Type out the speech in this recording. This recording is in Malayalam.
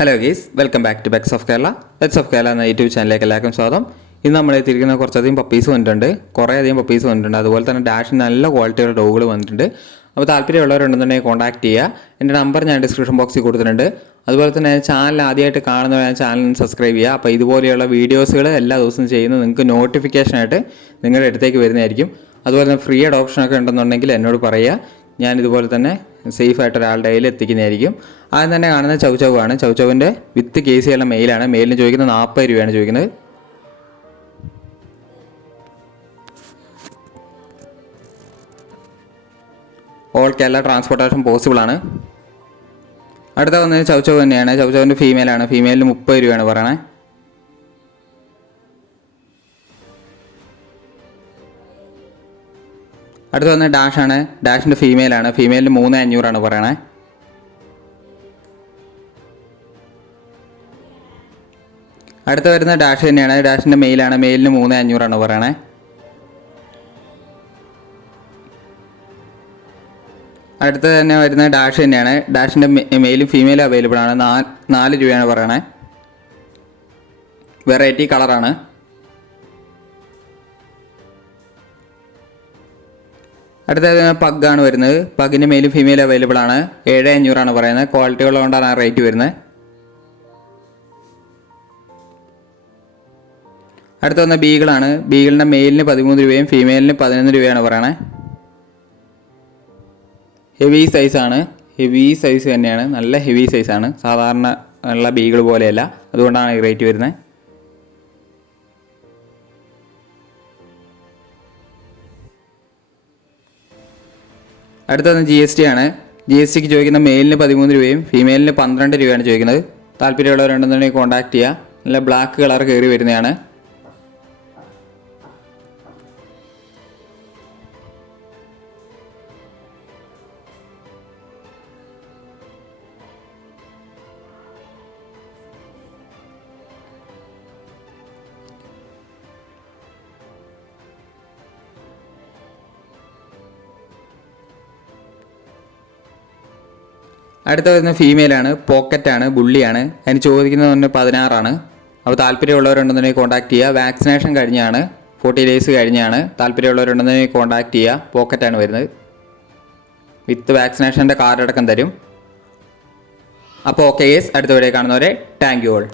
Hello guys, welcome back to becks of Kerala. Becks of Kerala എന്ന യൂട്യൂബ് ചാനലിലേക്ക് എല്ലാവർക്കും സ്വാഗതം. ഇന്ന് നമ്മൾ എത്തിയിരിക്കുന്ന കുറച്ചധികം പപ്പീസ് വന്നിട്ടുണ്ട്, കുറേയധികം പപ്പീസ് വന്നിട്ടുണ്ട്. അതുപോലെ തന്നെ ഡാഷിന് നല്ല ക്വാളിറ്റിയുള്ള ഡോഗുകൾ വന്നിട്ടുണ്ട്. അപ്പോൾ താല്പര്യമുള്ളവരുണ്ടെന്നുണ്ടെങ്കിൽ കോൺടാക്ട് ചെയ്യുക. എൻ്റെ നമ്പർ ഞാൻ ഡിസ്ക്രിപ്ഷൻ ബോക്സിൽ കൊടുത്തിട്ടുണ്ട്. അതുപോലെ തന്നെ ചാനൽ ആദ്യമായിട്ട് കാണുന്നവർ ചാനൽ സബ്സ്ക്രൈബ് ചെയ്യുക. അപ്പോൾ ഇതുപോലെയുള്ള വീഡിയോസുകൾ എല്ലാ ദിവസവും ചെയ്യുന്നത് നിങ്ങൾക്ക് നോട്ടിഫിക്കേഷനായിട്ട് നിങ്ങളുടെ അടുത്തേക്ക് വരുന്നതായിരിക്കും. അതുപോലെ തന്നെ ഫ്രീ അഡോപ്ഷനൊക്കെ ഉണ്ടെന്നുണ്ടെങ്കിൽ എന്നോട് പറയുക. ഞാൻ ഇതുപോലെ തന്നെ സേഫായിട്ട് ഒരാളുടെ കയ്യിൽ എത്തിക്കുന്നതായിരിക്കും. ആദ്യം തന്നെ കാണുന്നത് ചൗചൗവാണ്. ചൗചൗവിൻ്റെ വിത്ത് കേസിയുള്ള മെയിലാണ്. മെയിലിന് ചോദിക്കുന്നത് 40 രൂപയാണ് ചോദിക്കുന്നത്. ഓൾ കേരള ട്രാൻസ്പോർട്ടേഷൻ പോസിബിൾ ആണ്. അടുത്ത വന്നത് ചൗചൗ തന്നെയാണ്. ചൗചൗവിൻ്റെ ഫീമെയിലാണ്. ഫീമെയിലിന് 30 രൂപയാണ് പറയണേ. അടുത്ത് വന്നത് ഡാഷാണ്. ഡാഷിൻ്റെ ഫീമെയിലാണ്. ഫീമെയിലിന് 3500 പറയണേ. അടുത്ത് വരുന്ന ഡാഷ് തന്നെയാണ്. ഡാഷിൻ്റെ മെയിലാണ്. മെയിലിന് 3500 പറയണേ. അടുത്ത് തന്നെ വരുന്ന ഡാഷ് തന്നെയാണ്. ഡാഷിൻ്റെ മെയിലും ഫീമെയിലും അവൈലബിൾ ആണ്. 4 രൂപയാണ് പറയണേ. വെറൈറ്റി കളറാണ്. അടുത്ത പഗ്ഗാണ് വരുന്നത്. പഗ്ഗിൻ്റെ മെയിലും ഫീമെയിലും അവൈലബിൾ ആണ്. 7500 പറയുന്നത്. ക്വാളിറ്റി ഉള്ളതുകൊണ്ടാണ് ആ റേറ്റ് വരുന്നത്. അടുത്ത വന്ന ബീഗിളാണ്. ബീഗിളിൻ്റെ മെയിലിന് 13 രൂപയും ഫീമെയിലിന് 11 രൂപയാണ് പറയണേ. ഹെവി സൈസാണ്. ഹെവി സൈസ് തന്നെയാണ്. നല്ല ഹെവി സൈസാണ്. സാധാരണ ഉള്ള ബീഗിൾ പോലെയല്ല. അതുകൊണ്ടാണ് ഈ റേറ്റ് വരുന്നത്. അടുത്തത് GST ആണ്. GSTക്ക് ചോദിക്കുന്ന മെയിലിന് 13 രൂപയും ഫീമെയിലിന് 12 രൂപയാണ് ചോദിക്കുന്നത്. താല്പര്യമുള്ളവരുണ്ടെന്നുണ്ടെങ്കിൽ കോൺടാക്ട് ചെയ്യുക. നല്ല ബ്ലാക്ക് കളർ കയറി വരുന്നതാണ്. അടുത്ത വരുന്ന ഫീമെയിലാണ്. പോക്കറ്റാണ്. ബുള്ളിയാണ്. അതിന് ചോദിക്കുന്നത് തന്നെ 16. അപ്പോൾ താല്പര്യമുള്ളവരുണ്ടെന്നുണ്ടെങ്കിൽ കോൺടാക്ട് ചെയ്യുക. വാക്സിനേഷൻ കഴിഞ്ഞാണ്. 40 ഡേയ്സ് കഴിഞ്ഞാണ്. താല്പര്യമുള്ളവരുണ്ടെന്നുണ്ടെങ്കിൽ കോൺടാക്ട് ചെയ്യുക. പോക്കറ്റാണ് വരുന്നത്. വിത്ത് വാക്സിനേഷൻ്റെ കാർഡ് അടക്കം തരും. അപ്പോൾ ഓക്കെ ഗൈസ്, അടുത്ത വീഡിയോ കാണുന്നവരെ താങ്ക് യു ഓൾ.